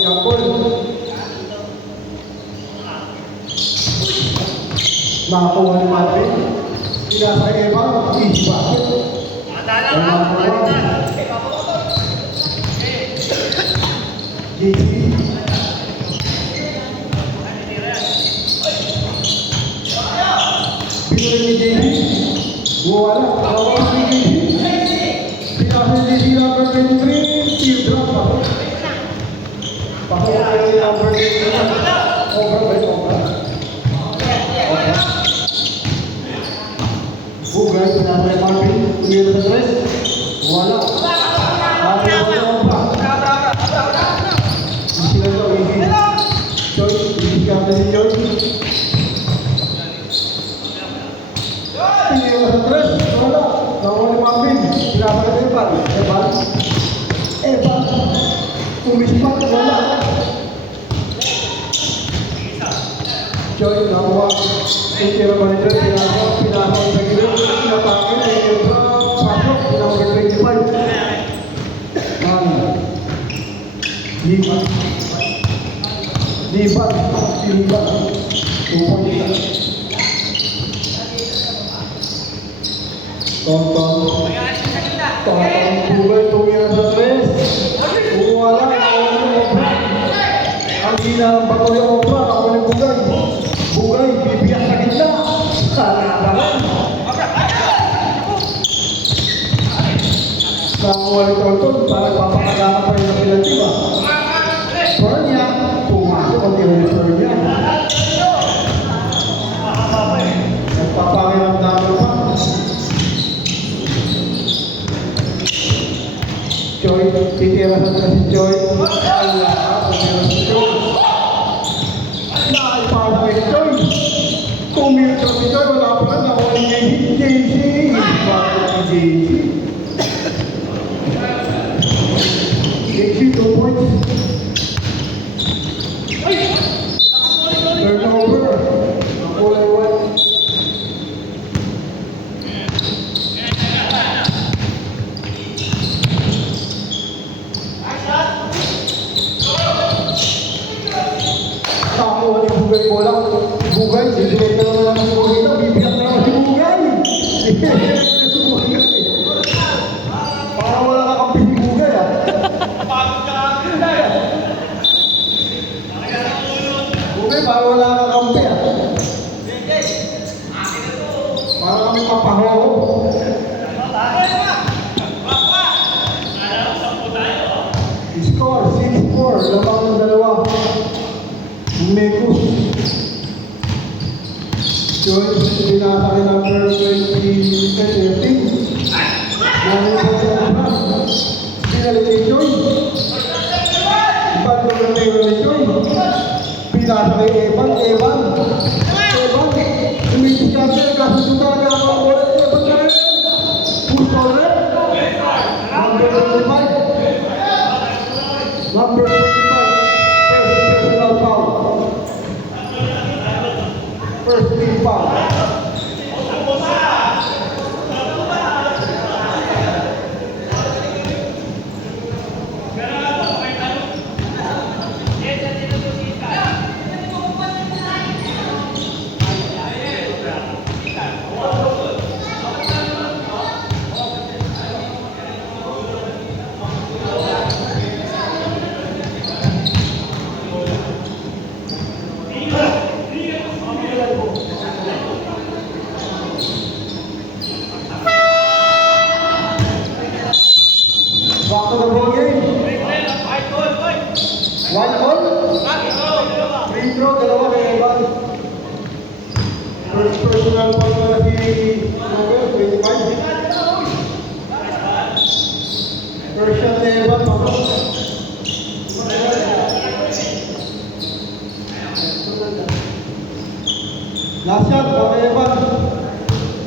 Yapol. Nakakuha ni Madrid. Pinasa Eva, easy basket. JC. Pinulit ni JC. Wala. Awal ni JC. Pinasa ni JC number 23. Teardrop pa. Pasok na yung number 23. Over ba ito? Bugay, pinasa ni Marvin. Tumira sa tres. Wala. Joy nakuha tira manager pinasok sa gilid pinapakit pasok number 25 lipat 2 point tonton Bugay tumira sa tres wala ang hina ng bato yung obra ako ni Bugay bibiyak sa gitna kalabaran sa wali tonton parang papakagana pa rin ang pinati ba Pernia pumasok ang tira ni Pernia nagpapakiramdam pa Joy titira sa si Joy Allah titira si Joy para kay Joy. Kumilito si Joy, wala pa lang ako ni JC. Para kay JC. JC 2 points. Turnover. Kulay white. Bugay bola, Bugay, jadi kalau orang Bugay itu bibiak terus si Bugay. Para wala ka kampi si Bugay ah. Bugay, para wala ka kampi ah. Para kami papaho. Score, 6-4, lamang ng dalawa. Mekus Joy, pinasa kay number 20-13 pinalik kay Joy ibang ng tayo ni Joy pinasa kay Evan umitis kasi kasi talaga ang ulit Evan na rin puso rin number 25 personal foul first team foul. One all? Free throw, dalawa kay Evan. First personal foul na si Nobel, 25. First shot ni Evan, pasok. Last shot, kay Evan.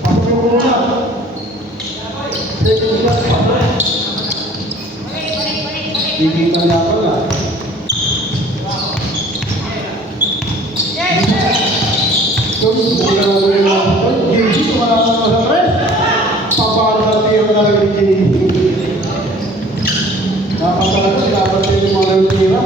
Pasok yung muna. Second shot, pasok. Hindi ka niya pala. JC tumalala na sa press. Papalo na tiyo na rin ni JC. Dapat talaga sinabat yung mga tira.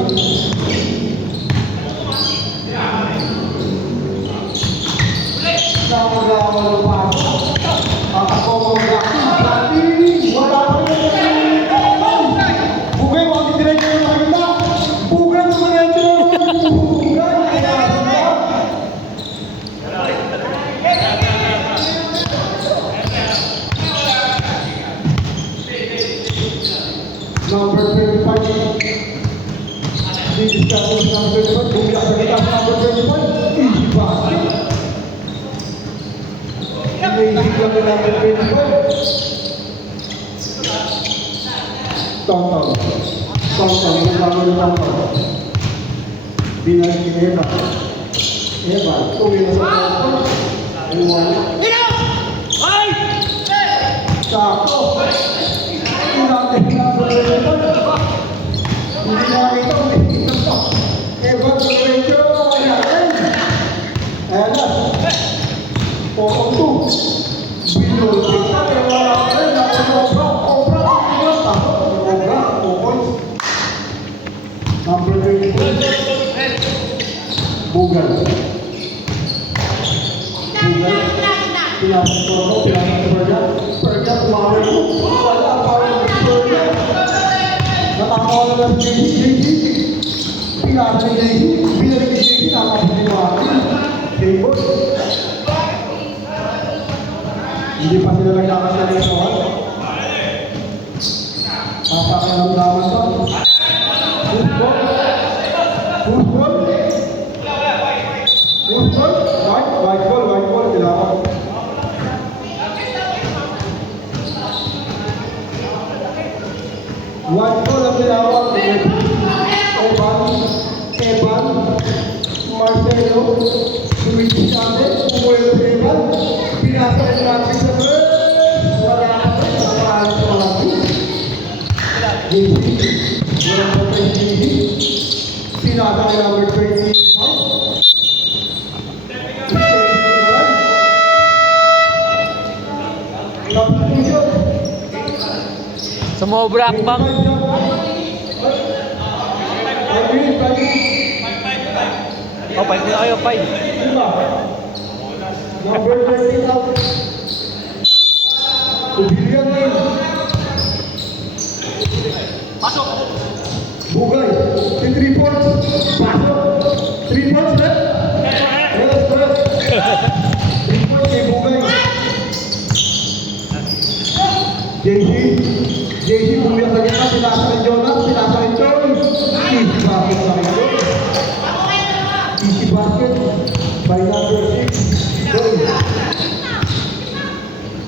Didiscuss number 21. Bumila sa kita sa number 21. Easy basket. Amazing lang yung number 21. Tonton. Tonton. Yung bago yung tonton. Binalik ni Eva. Eva. Tuloy na sa tonton. Iwan. Sakto. Inatid na sa tonton. Hindi na ito. Eva. Tuloy-tuloy. Ayan na. 4-2. Binulti na. Wala ka rin. Obra. Number 24. Bugal. Pinasok ko ako. Pinasok ko Perga. Perga, tumawag ko. Wala pa rin Perga. Natakaw na lang si JC. Pinasok ni JC. Binalik ni JC. Nakapagpapaliwag. Table. Hindi pa sila nagkakasaling sa wala. Papakiramdaman to. Football. Football. Football. White ball. Kailangan. White ball ang kailangan. Evan. Marcelo. Luigi Chavez. Pumuelo sa Evan. Pinasa ng natin sa first. Wala ka pa sa parang sa mga JC. Wala pa kay JC. Pinasa ng number 20. Sumobra ang bang. Oh, 5 na kayo, 5. Number 20 out. Kubilian na yun. Pasok! Bugay. 3 points. Pasok. 3 points, right? Yes, correct. 3 points kay Bugay. JC bumili sa gitna. Pinasa ni Jonas. Pinasa ni Choi. Easy basket sa rin. Easy basket. By number 6. Goal.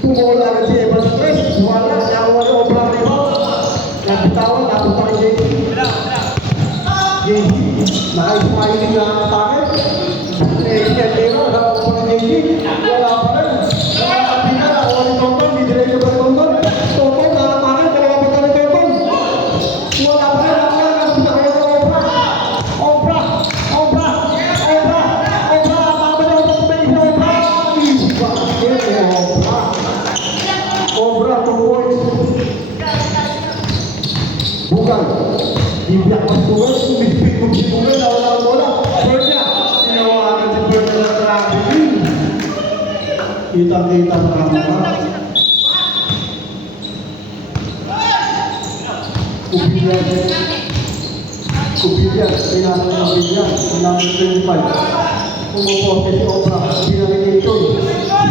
Tumula agad si Evan Stress. Wala. Nakawa ni Obra rebound. Nabitawan. Napunta kay JC. JC. Naka-smiling na atake. Kaya nakapunta ni JC. Wala pa rin. Nakakapita. Nakawa ni Tonton. Di diretso ba ni Tonton? Tonton. Nakatake. Nakakapita ni Tonton. Wala pa rin. Nakakapita kayo sa Obra. Obra. Obra 2 points. Bukan. Tidak masuk. Mispin si Bukan. Nawala ang bola. Perga. Tinawagan si Perga na traffic. Kita-kita sa kamera. Kubilian. Pinasa ng Kubilian. Number 25. Pumupose si Obra. Binalik ni Choi.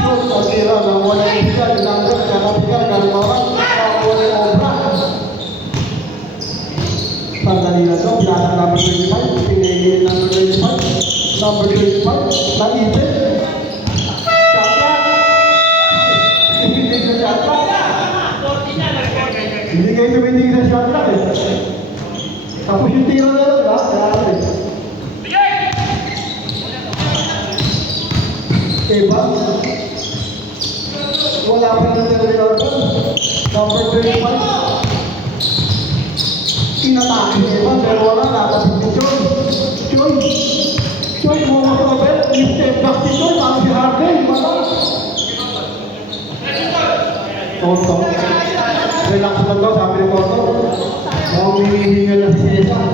Choi ang tira ng wala yung sila. Inanggot. Kakapikan. Kalimawan. Wala yung Obra. Sandali na ito. Pinasa number 25. Pinili number 25. Number 25. Nag-isip. Shatra. Hindi sa Shatra. Hindi kayo tumitig sa Shatra eh. Tapos yung tira na lang. Kaya natin. Evan. Wala pa rin natin rin number 25. Tinatake ni Evan. Pero wala. Nakapit ni Choi. Muna sa mabel. Step back si Choi. Tapos si Harden. Mata. Tonton. Relax lang daw. Sabi ni Tonton. Mukhang hinihingal na si Cesar.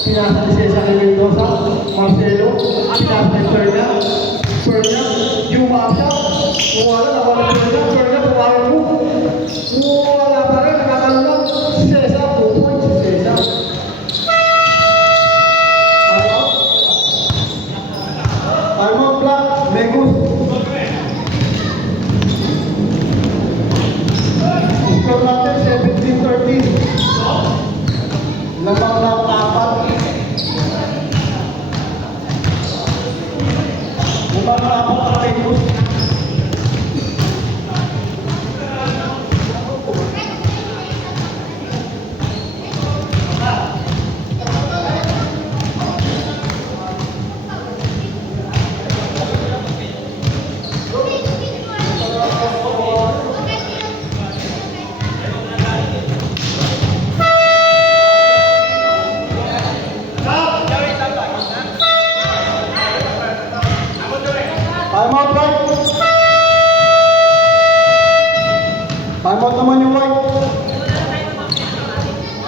Pinasa ni Cesar ni Mendoza. Marcelo. Pinasa ni Perga. Yumap siya. Wala na wala Perga. Perga tumayo mo. Wala pa rin. Nakakalong lang. Cesar. 2 points si Cesar. Time out clock. Megus. Score natin 17-13.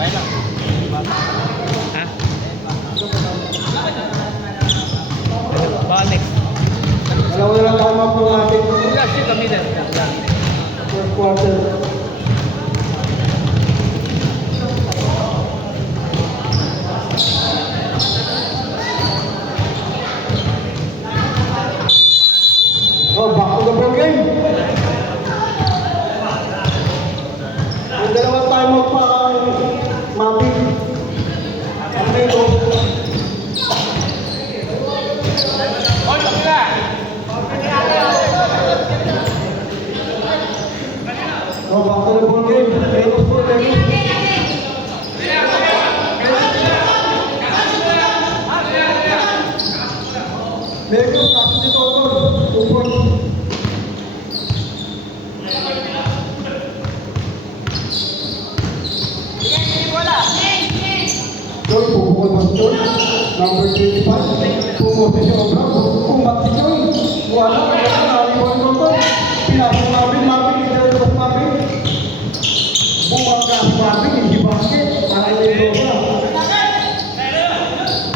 Ha? Balik. Dalawa na lang time out ng ating Wala siya kami na. first quarter. Oh, back to the ball game. Yung dalawang time out pa ang Mapi. Ang Melo. Oh, back to the ball game. Melo po, Melo. Melo, sabi ni Toto. 2 points. Joy, pupukol pa si Joy. Number 25. Pumunta si Obra. Pumat si Joy. Wala. Nalibon ko to. Pinasok namin. Pinasok ko si Mabin. Buwag ka si Mabin. Hindi basket. Para yung Obra.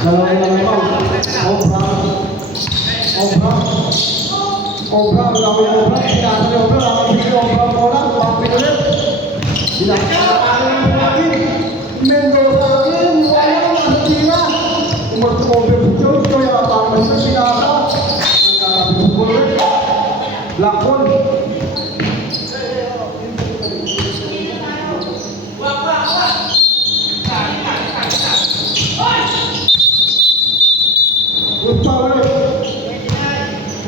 Dalawa yung nalimaw. Obra. Obra. Ang gawin yung Obra. Pinasok yung Obra. Nakapit yung Obra. Bola. Mabin ulit. Pinasok yung Mabin. Mendoza again. Umur-umur Joy yang akan mensiapkan angkatan pukul lakon. Gustavo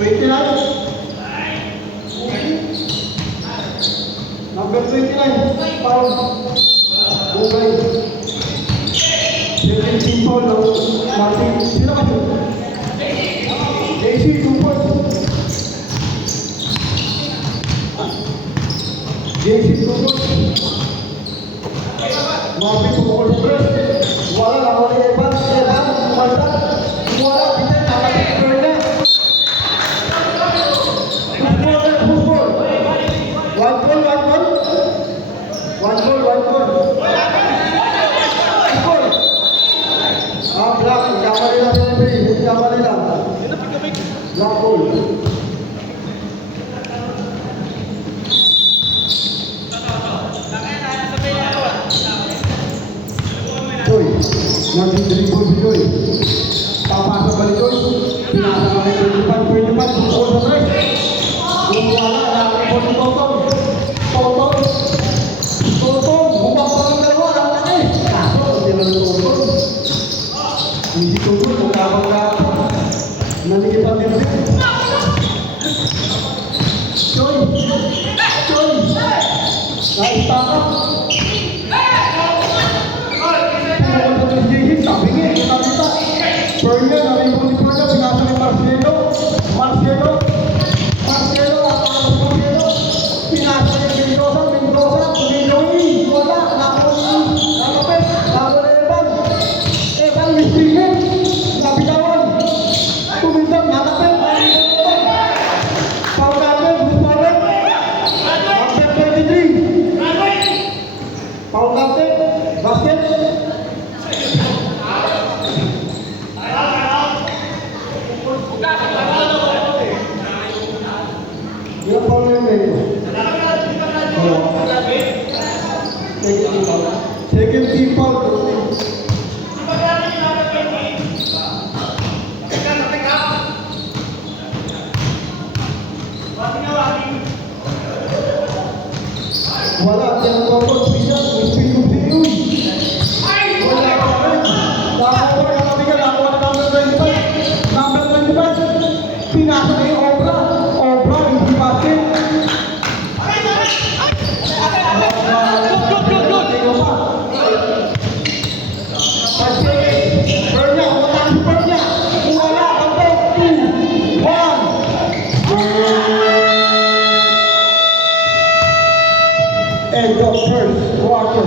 29. Number 29 Paul Bugay. 17 Paul Martin. Sino ba yun? AC 2 points. AC 2 points. Martin pukul press. Wala na wala Evan. Kumalta. Wala pinay. Nakapit na. Football. One goal. Black, kamali lang referee, kamali lang. Black goal. Joy, nag-dribble si Joy. Papasok ba ni Joy? Pinasa ba ni 25, susunod sa strike. Kung wala, nakakipon si Toton, bumang pa ng dalawa, ang laki. Kaso, hindi lang Toton. Hindi tungkol kung kapag ka nanigipan din ulit. Joy! Naistaka! Pumunta sa Jihit, tabingin, kita. Pernia, nalipon ni Pernia, pinasa ni Marcelo, pinasa ni Mendoza, Pinoy, wala, nakapit, Evan, mistigin, nabitawan, tumindang, nakapit, Paul Gupare, number 23, Paul Gupare, basket, Dia Paul Gupare, second team Paul. Wala, yang Toto tidak mesti kupiun. Wala, dapat kami number 25, pinasa ni Obra hindi basket. End of first quarter.